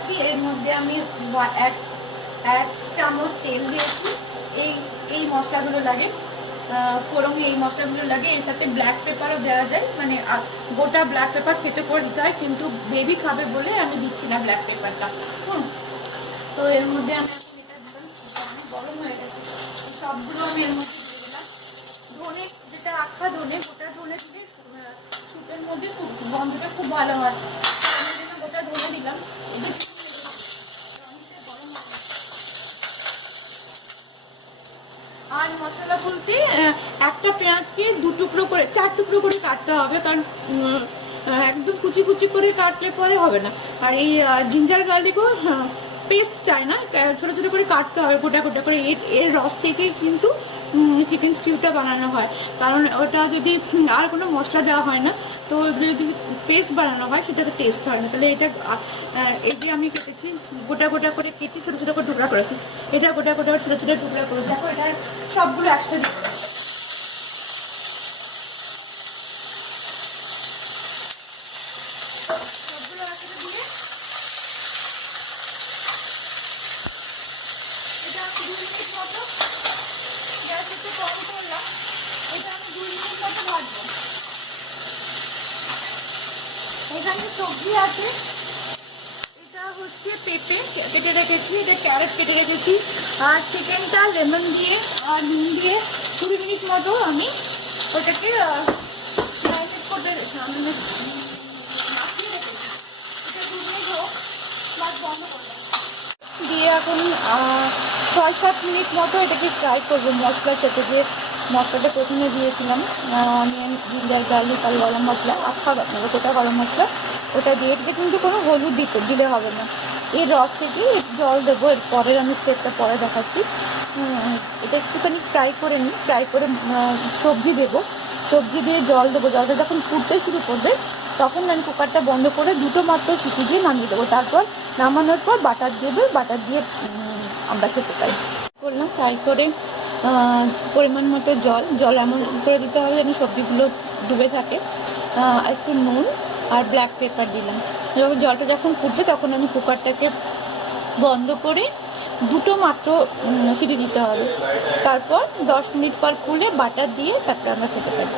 নিয়েছি, এর মধ্যে আমি এক এক চামচ তেল দিয়েছি। এই মশলাগুলো লাগে, ফোড়নে এই মশলাগুলো লাগে। এর সাথে ব্ল্যাক পেপারও দেওয়া যায়, মানে গোটা ব্ল্যাক পেপার খেতে করে দিতে হয়, কিন্তু বেবি খাবে বলে আমি দিচ্ছি না ব্ল্যাক পেপারটা। তো এর মধ্যে আমি অনেক গরম হয়ে গেছে, সবগুলো আমি এর মধ্যে দিয়ে দিলাম। ধনে, যেটা আখা ধনে, গোটা ধনে দিলে স্যুপের মধ্যে গন্ধটা খুব ভালো হয়, আমি জন্য গোটা ধনে দিলাম। আর মশলা বলতে একটা পেঁয়াজকে 2 টুকরো করে 4 টুকরো করে কাটতে হবে, কারণ একদম কুচি কুচি করে কাটলে পরে হবে না। আর এই জিঞ্জার গার্লিকও পেস্ট চাই না, ছোটো ছোটো করে কাটতে হবে গোটা গোটা করে। এর রস থেকেই কিন্তু চিকেন স্টিউটা বানানো হয়, কারণ ওটা যদি আর কোনো মশলা দেওয়া হয় না, তো যদি পেস্ট বানানো হয় সেটাতে টেস্ট হয় না। তাহলে এটা এই যে আমি কেটেছি, গোটা গোটা করে কেটে ছোটো ছোটো করে টুকরা করেছি, এটা গোটা গোটা ছোটো ছোটো টুকরা করেছি। দেখো এটা সবগুলো একসাথে দিতে হবে। সবগুলো একসাথে দিয়ে এটা 2 মিনিট মতো গ্যাস একটু কম করলাম, এটা আমি 2 মিনিট মতো ভাজবো। এখানে সবজি আছে, এটা হচ্ছে পেঁপে কেটে রেখেছি, এটা ক্যারেট কেটে রেখেছি, আর চিকেনটা লেমন দিয়ে আর নুন দিয়ে 20 মিনিট মতো আমি ওটাকে ম্যারিনেট করে মাখিয়ে রেখেছি। এটা 2 মিনিট হোক, গ্যাস বন্ধ করলাম, দিয়ে এখন 6-7 মিনিট মতো এটাকে ফ্রাই করবো মশলার সাথে। যে মশলাটা প্রথমে দিয়েছিলাম, অনিয়ন, জিঞ্জার গার্লিক আর গরম মশলা, আখা গোটা গরম মশলা, ওটা দিয়ে এটাকে কিন্তু কোনো হলুদ দিলে হবে না। এর রস থেকে জল দেবো, এর পরের আমি স্টেপটা পরে দেখাচ্ছি। এটা একটুখানি ফ্রাই করে নিই, ফ্রাই করে সবজি দেবো, সবজি দিয়ে জল দেবো। জলটা যখন ফুটতে শুরু করবে তখন আমি কুকারটা বন্ধ করে 2টো মাত্র সিটি দিয়ে নামিয়ে দেবো। তারপর নামানোর পর বাটার দেবে, বাটার দিয়ে আমরা খেতে পাই। করলাম ফ্রাই করে পরিমাণ মতো জল এমন করে দিতে হবে যেন সবজিগুলো ডুবে থাকে, একটু নুন আর ব্ল্যাক পেপার দিলাম। জলটা যখন ফুটবে তখন আমি কুকারটাকে বন্ধ করে 2টো মাত্র সিটি দিতে হবে। তারপর 10 মিনিট পর খুলে বাটার দিয়ে তারপরে আমরা খেতে পারি।